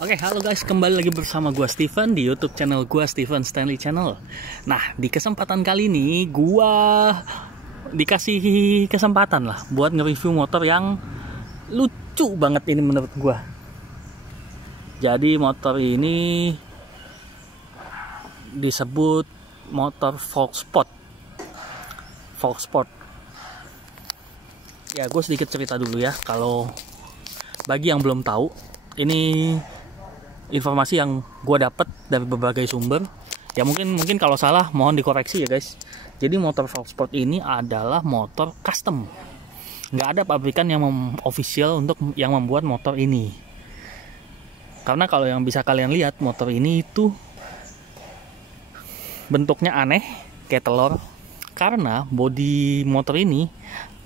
Oke, halo guys, kembali lagi bersama gua Steven di YouTube channel gua, Steven Stanley Channel. Nah, di kesempatan kali ini gua dikasih kesempatan lah buat nge-review motor yang lucu banget ini menurut gua. Jadi motor ini disebut motor Volksport. Ya, gue sedikit cerita dulu ya. Kalau bagi yang belum tahu, ini informasi yang gue dapat dari berbagai sumber. Ya mungkin kalau salah mohon dikoreksi ya guys. Jadi motor Volksport ini adalah motor custom. Nggak ada pabrikan yang official untuk yang membuat motor ini. Karena kalau yang bisa kalian lihat, motor ini itu bentuknya aneh kayak telur. Karena bodi motor ini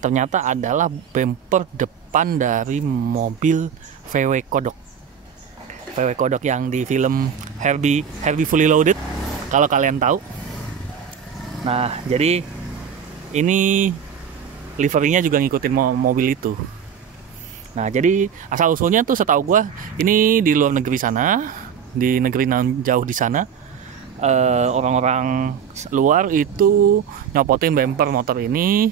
ternyata adalah bumper depan dari mobil VW Kodok. VW Kodok yang di film Herbie Fully Loaded, kalau kalian tahu. Nah, jadi ini liverynya juga ngikutin mobil itu. Nah, jadi asal usulnya tuh setahu gue ini di luar negeri sana, di negeri jauh di sana, orang-orang luar itu nyopotin bumper motor ini,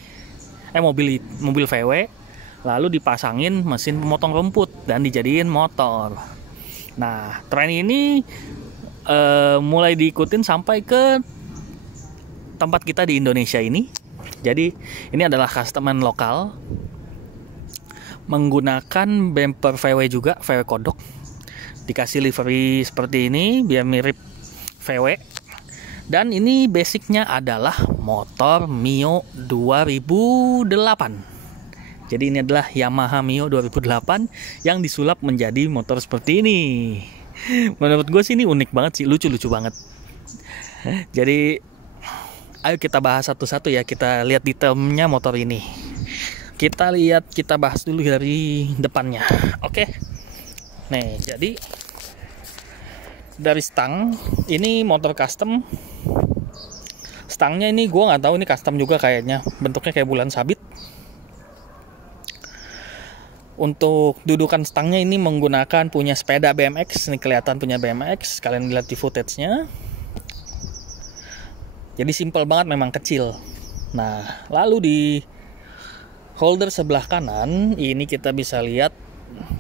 mobil VW, lalu dipasangin mesin pemotong rumput dan dijadiin motor. Nah, tren ini mulai diikutin sampai ke tempat kita di Indonesia ini. Jadi ini adalah customer lokal menggunakan bumper VW juga, VW Kodok. Dikasih livery seperti ini biar mirip VW. Dan ini basicnya adalah motor Mio 2008. Jadi ini adalah Yamaha Mio 2008 yang disulap menjadi motor seperti ini. Menurut gue sih ini unik banget sih, lucu-lucu banget. Jadi ayo kita bahas satu-satu ya, kita lihat detailnya motor ini. Kita bahas dulu dari depannya. Oke. Nih, jadi dari stang, ini motor custom. Stangnya ini gue nggak tahu ini custom juga kayaknya, bentuknya kayak bulan sabit. Untuk dudukan stangnya ini menggunakan punya sepeda BMX. Ini kelihatan punya BMX, kalian lihat di footage-nya. Jadi simple banget, memang kecil. Nah, lalu di holder sebelah kanan ini kita bisa lihat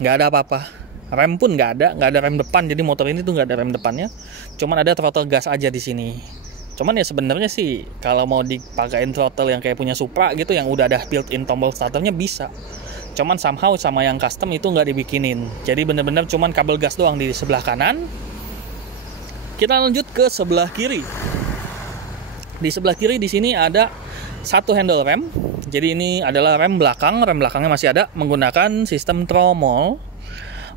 nggak ada apa-apa. Rem pun nggak ada rem depan. Jadi motor ini tuh nggak ada rem depannya. Cuman ada throttle gas aja di sini. Cuman ya sebenarnya sih kalau mau dipakein throttle yang kayak punya Supra gitu, yang udah ada built-in tombol starternya bisa. Cuman somehow sama yang custom itu nggak dibikinin. Jadi bener-bener cuman kabel gas doang di sebelah kanan. Kita lanjut ke sebelah kiri. Di sebelah kiri di sini ada satu handle rem. Jadi ini adalah rem belakang. Rem belakangnya masih ada menggunakan sistem tromol.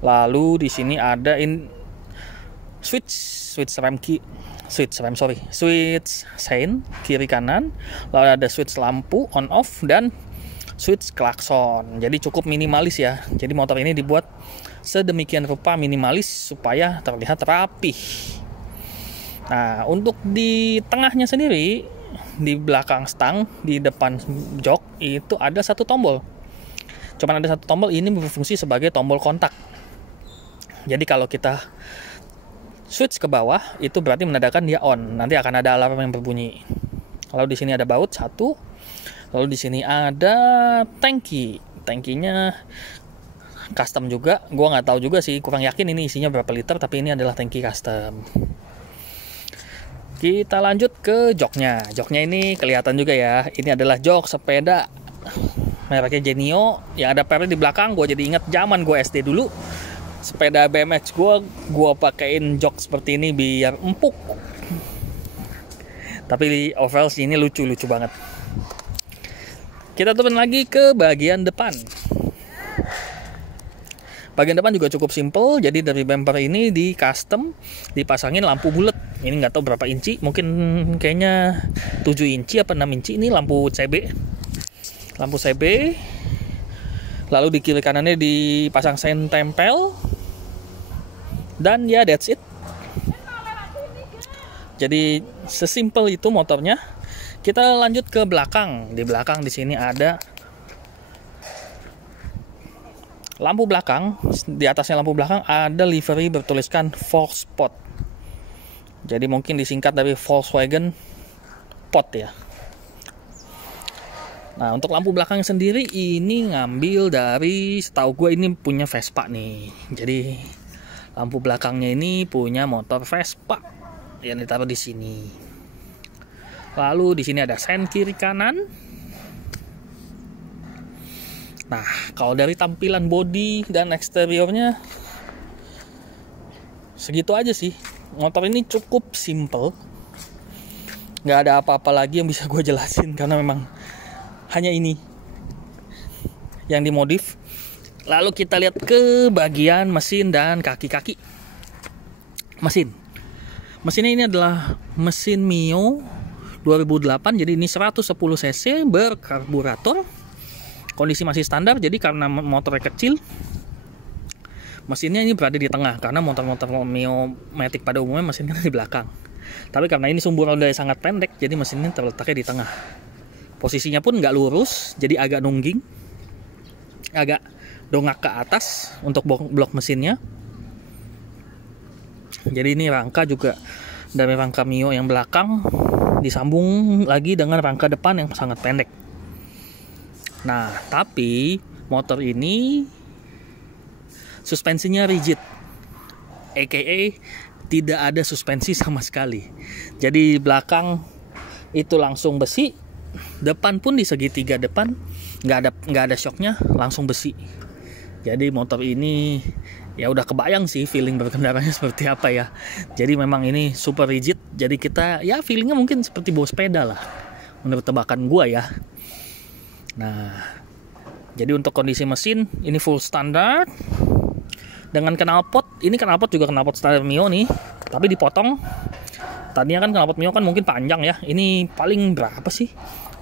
Lalu di sini ada switch sein kiri kanan. Lalu ada switch lampu on off dan switch klakson. Jadi cukup minimalis ya. Jadi motor ini dibuat sedemikian rupa minimalis supaya terlihat rapih. Nah, untuk di tengahnya sendiri, di belakang stang, di depan jok itu ada satu tombol. Cuman ada satu tombol, ini berfungsi sebagai tombol kontak. Jadi kalau kita switch ke bawah, itu berarti menandakan dia on. Nanti akan ada alarm yang berbunyi. Lalu di sini ada baut satu. Lalu di sini ada tangki. Tangkinya custom juga. Gua nggak tahu juga sih, kurang yakin ini isinya berapa liter, tapi ini adalah tangki custom. Kita lanjut ke joknya. Joknya ini kelihatan juga ya. Ini adalah jok sepeda mereknya Genio yang ada pernya di belakang. Gue jadi ingat zaman gue SD dulu. Sepeda BMX gue pakein jok seperti ini biar empuk. Tapi overall sih ini lucu banget. Kita turun lagi ke bagian depan. Bagian depan juga cukup simple. Jadi dari bumper ini di custom dipasangin lampu bulat. Ini nggak tahu berapa inci, mungkin kayaknya 7 inci apa 6 inci. Ini lampu CB. Lalu di kiri kanannya dipasang sein tempel. Dan ya that's it. Jadi sesimpel itu motornya. Kita lanjut ke belakang. Di belakang di sini ada lampu belakang, di atasnya lampu belakang ada livery bertuliskan Volkspot. Jadi mungkin disingkat dari Volkswagen Pot ya. Nah, untuk lampu belakang sendiri ini ngambil dari, setahu gue ini punya Vespa nih. Jadi lampu belakangnya ini punya motor Vespa yang ditaruh di sini. Lalu di sini ada sen kiri kanan. Nah, kalau dari tampilan bodi dan eksteriornya segitu aja sih. Motor ini cukup simple. Nggak ada apa-apa lagi yang bisa gue jelasin karena memang hanya ini yang dimodif. Lalu kita lihat ke bagian mesin dan kaki-kaki. Mesinnya ini adalah mesin Mio 2008, jadi ini 110 cc berkarburator. Kondisi masih standar, jadi karena motornya kecil, mesinnya ini berada di tengah. Karena motor-motor Mio Matic pada umumnya mesinnya di belakang. Tapi karena ini sumbu roda sangat pendek, jadi mesinnya terletaknya di tengah. Posisinya pun nggak lurus, jadi agak nungging, agak dongak ke atas untuk blok mesinnya. Jadi ini rangka juga dari rangka Mio yang belakang disambung lagi dengan rangka depan yang sangat pendek. Nah, tapi motor ini suspensinya rigid, aka tidak ada suspensi sama sekali. Jadi belakang itu langsung besi, depan pun di segitiga depan nggak ada shocknya, langsung besi. Jadi motor ini ya udah kebayang sih feeling berkendaranya seperti apa ya. Jadi memang ini super rigid. Jadi kita ya feelingnya mungkin seperti bawa sepeda lah, menurut tebakan gua ya. Nah, jadi untuk kondisi mesin ini full standar dengan knalpot. Ini knalpot juga knalpot standar Mio nih, tapi dipotong. Tadinya kan knalpot Mio kan mungkin panjang ya. Ini paling berapa sih?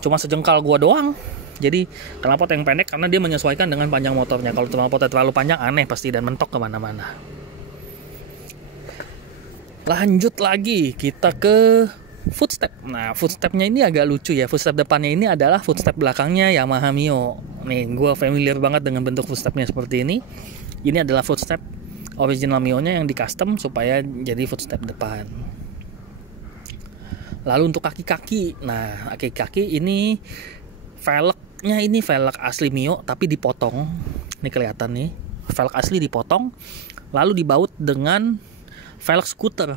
Cuma sejengkal gua doang. Jadi knalpot yang pendek karena dia menyesuaikan dengan panjang motornya. Kalau knalpotnya terlalu panjang aneh pasti dan mentok kemana-mana. Lanjut lagi kita ke footstep. Nah, footstepnya ini agak lucu ya. Footstep depannya ini adalah footstep belakangnya Yamaha Mio. Nih, gue familiar banget dengan bentuk footstepnya seperti ini. Ini adalah footstep original Mio-nya yang di custom supaya jadi footstep depan. Lalu untuk kaki-kaki. Nah, kaki-kaki ini velgnya ini velg asli Mio tapi dipotong. Ini kelihatan nih. Velg asli dipotong lalu dibaut dengan velg scooter.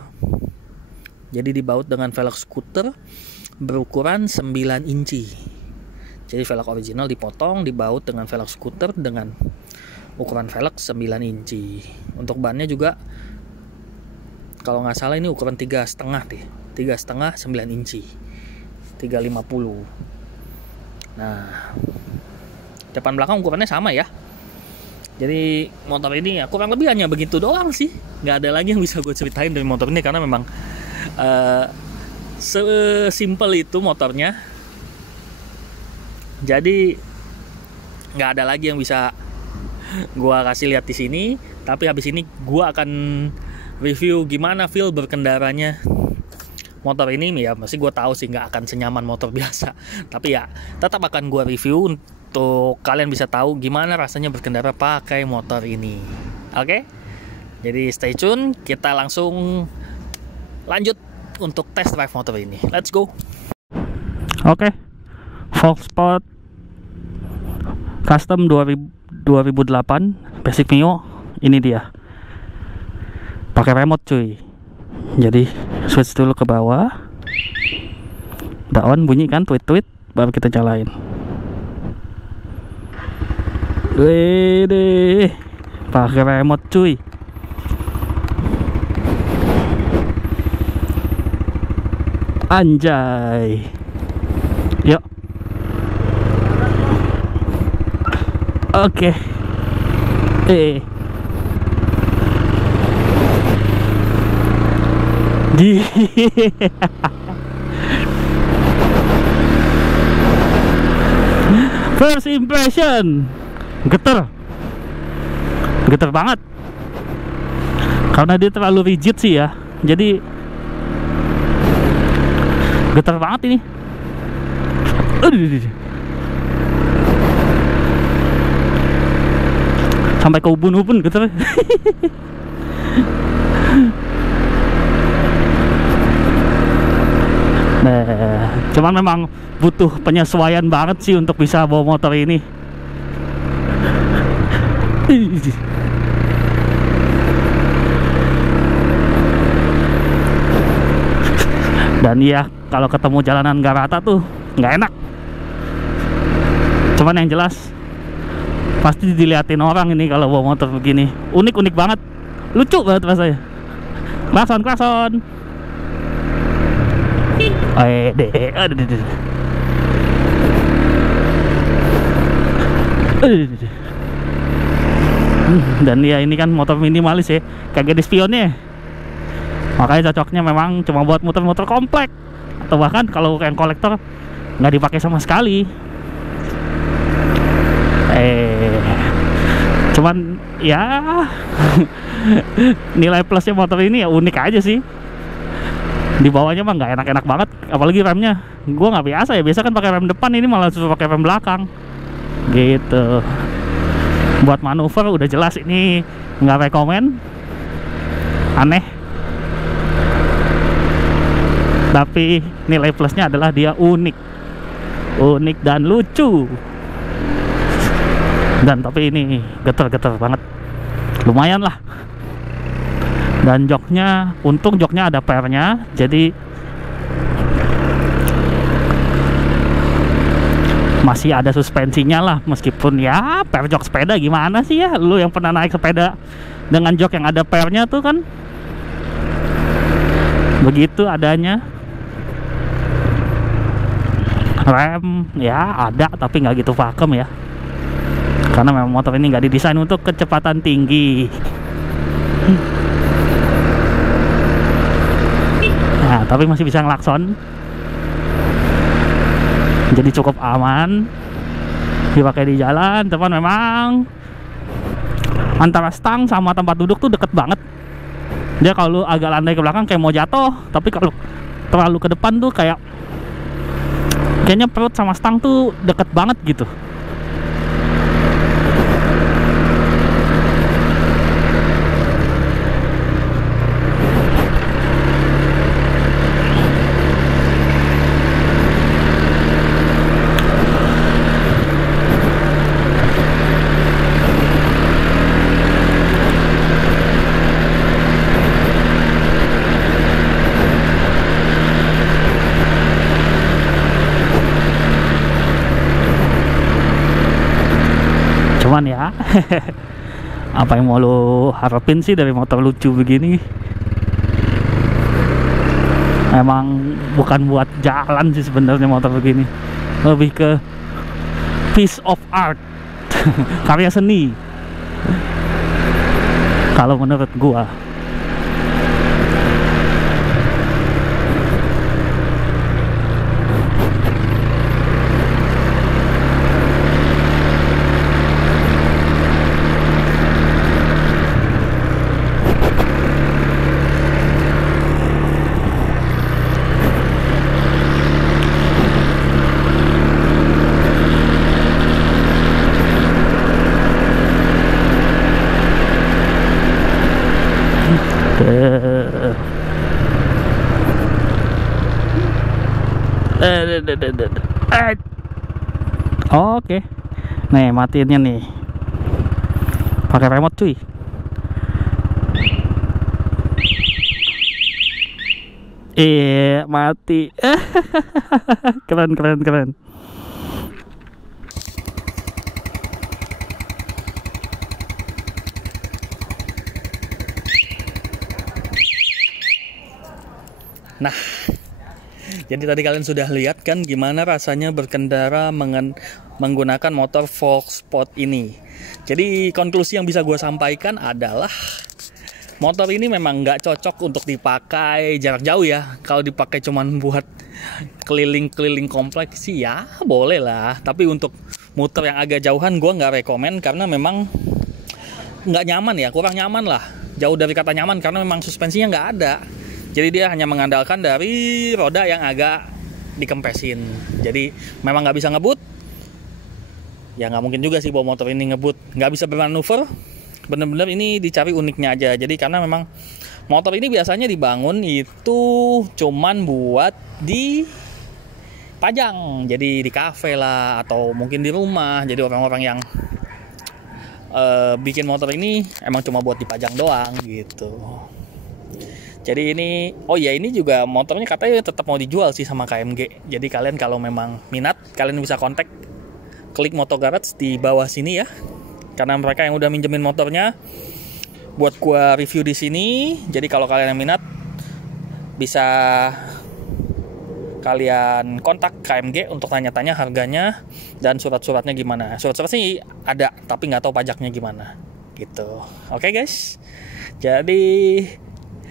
Jadi dibaut dengan velg scooter berukuran 9 inci. Jadi velg original dipotong, dibaut dengan velg scooter dengan ukuran velg 9 inci. Untuk bannya juga kalau nggak salah ini ukuran 3,5 deh. 3,5 9 inci. 350. Nah, depan belakang ukurannya sama ya. Jadi motor ini ya kurang lebih hanya begitu doang sih. Nggak ada lagi yang bisa gue ceritain dari motor ini karena memang sesimpel itu motornya. Jadi nggak ada lagi yang bisa gue kasih lihat di sini. Tapi habis ini gue akan review gimana feel berkendaranya motor ini. Ya masih gue tahu sih nggak akan senyaman motor biasa. Tapi ya tetap akan gue review untuk kalian bisa tahu gimana rasanya berkendara pakai motor ini. Oke? Jadi stay tune. Kita langsung lanjut untuk test drive motor ini. Let's go. Oke. Volkspot Custom 2008 Basic Mio. Ini dia. Pakai remote cuy. Jadi switch dulu ke bawah. Udah on, bunyi kan tweet-tweet, baru kita nyalain. Wede, pakai remote cuy. Anjay. Yuk. Oke. First impression, getar banget karena dia terlalu rigid sih ya, jadi getar banget ini. sampai ke ubun-ubun gitu. Nah, cuman memang butuh penyesuaian banget sih untuk bisa bawa motor ini. Dan iya, kalau ketemu jalanan gak rata tuh nggak enak. Cuman yang jelas pasti diliatin orang ini kalau bawa motor begini. Unik-unik banget, lucu banget rasanya. Klakson. Dan ya ini kan motor minimalis ya, kagak ada spionnya. Makanya cocoknya memang cuma buat motor-motor komplek, atau bahkan kalau yang kolektor nggak dipakai sama sekali. Cuman ya nilai plusnya motor ini ya unik aja sih. Di bawahnya mah nggak enak-enak banget, apalagi remnya. Gue nggak biasa ya, biasa kan pakai rem depan, ini malah suruh pakai rem belakang gitu. Buat manuver udah jelas ini nggak rekomen, aneh. Tapi nilai plusnya adalah dia unik dan lucu. Dan tapi ini getar-getar banget, lumayan lah. Dan joknya, untung joknya ada pernya, jadi masih ada suspensinya lah. Meskipun ya per jok sepeda gimana sih ya, lu yang pernah naik sepeda dengan jok yang ada pernya tuh kan begitu adanya. Rem ya ada, tapi nggak gitu pakem ya, karena memang motor ini nggak didesain untuk kecepatan tinggi. Nah, tapi masih bisa ngelakson, jadi cukup aman dipakai di jalan. Teman, memang antara stang sama tempat duduk tuh deket banget. Dia kalau agak landai ke belakang kayak mau jatuh, tapi kalau terlalu ke depan tuh kayaknya perut sama stang tuh deket banget gitu. Cuman ya apa yang mau lo harapin sih dari motor lucu begini? Emang bukan buat jalan sih sebenarnya motor begini, lebih ke piece of art, karya seni kalau menurut gua. Oke, nih matiinnya nih pakai remote cuy. Mati. Keren. Nah, jadi tadi kalian sudah lihat kan gimana rasanya berkendara menggunakan motor Volks Sport ini. Jadi konklusi yang bisa gue sampaikan adalah motor ini memang nggak cocok untuk dipakai jarak jauh ya. Kalau dipakai cuman buat keliling-keliling kompleks sih ya boleh lah. Tapi untuk muter yang agak jauhan gue nggak rekomen, karena memang nggak nyaman ya, kurang nyaman lah. Jauh dari kata nyaman, karena memang suspensinya nggak ada. Jadi dia hanya mengandalkan dari roda yang agak dikempesin. Jadi memang nggak bisa ngebut. Ya nggak mungkin juga sih bawa motor ini ngebut. Nggak bisa bermanuver. bener-bener ini dicari uniknya aja. Jadi karena memang motor ini biasanya dibangun itu cuman buat dipajang, jadi di kafe lah atau mungkin di rumah. Jadi orang-orang yang bikin motor ini emang cuma buat dipajang doang gitu. Jadi ini, oh ya ini juga motornya katanya tetap mau dijual sih sama KMG. Jadi kalian kalau memang minat, kalian bisa kontak Klik Moto Garage di bawah sini ya. Karena mereka yang udah minjemin motornya buat gua review di sini. Jadi kalau kalian yang minat, bisa kalian kontak KMG untuk tanya-tanya harganya dan surat-suratnya gimana. Surat-surat sih ada, tapi nggak tahu pajaknya gimana gitu. Oke guys, jadi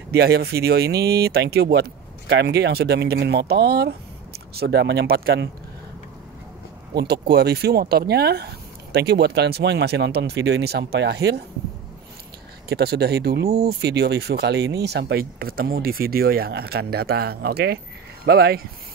di akhir video ini thank you buat KMG yang sudah minjemin motor, sudah menyempatkan untuk gua review motornya. Thank you buat kalian semua yang masih nonton video ini sampai akhir. Kita sudahi dulu video review kali ini, sampai bertemu di video yang akan datang. Oke, bye bye.